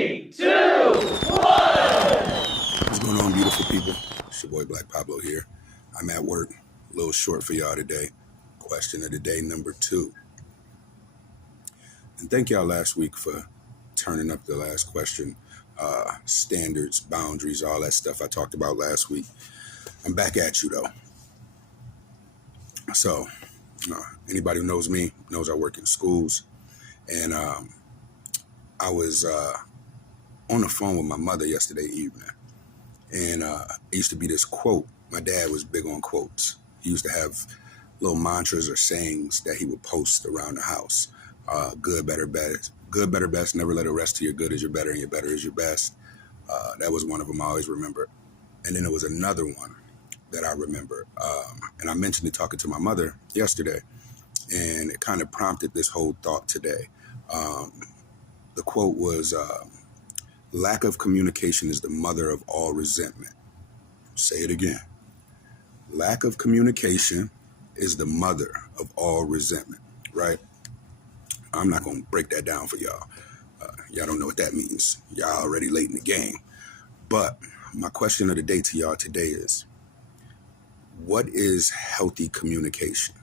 Three, two, one. What's going on, beautiful people? It's your boy Black Pablo here. I'm at work, a little short for y'all today. Question of the day number 2. And thank y'all last week for turning up the last question. Standards, boundaries, all that stuff I talked about last week. I'm back at you though. So, anybody who knows me knows I work in schools. And I was on the phone with my mother yesterday evening. And it used to be this quote. My dad was big on quotes. He used to have little mantras or sayings that he would post around the house. Good, better, best. Good, better, best. Never let it rest till your good is your better and your better is your best. That was one of them I always remember. And then there was another one that I remember. And I mentioned it talking to my mother yesterday. And it kind of prompted this whole thought today. The quote was, lack of communication is the mother of all resentment. Say it again. Lack of communication is the mother of all resentment, right? I'm not going to break that down for y'all. Y'all don't know what that means. Y'all already late in the game. But my question of the day to y'all today is, what is healthy communication?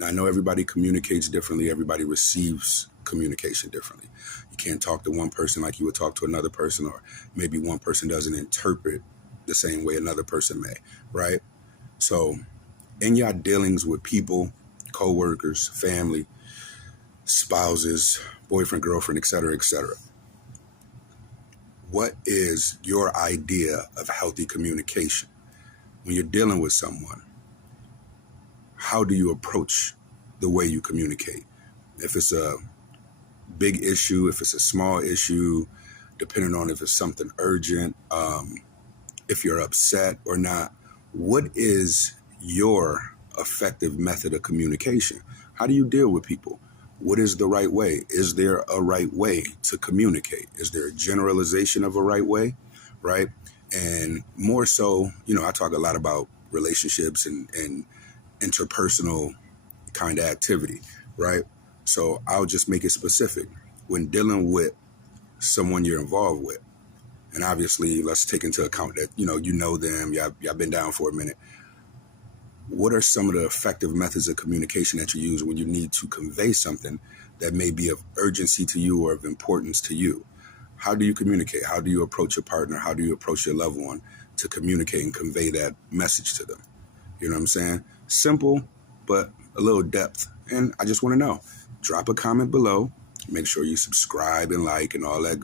Now, I know everybody communicates differently. Everybody receives communication differently. You can't talk to one person like you would talk to another person, or maybe one person doesn't interpret the same way another person may, right? So in your dealings with people, co-workers, family, spouses, boyfriend, girlfriend, et cetera, what is your idea of healthy communication? When you're dealing with someone, how do you approach the way you communicate? If it's a big issue, if it's a small issue, depending on if it's something urgent, if you're upset or not, what is your effective method of communication? How do you deal with people? What is the right way? Is there a right way to communicate? Is there a generalization of a right way, right? And more so, I talk a lot about relationships and interpersonal kind of activity, right? So I'll just make it specific. When dealing with someone you're involved with, and obviously let's take into account that, you know them, y'all been down for a minute. What are some of the effective methods of communication that you use when you need to convey something that may be of urgency to you or of importance to you? How do you communicate? How do you approach your partner? How do you approach your loved one to communicate and convey that message to them? You know what I'm saying? Simple, but a little depth. And I just want to know. Drop a comment below. Make sure you subscribe and like and all that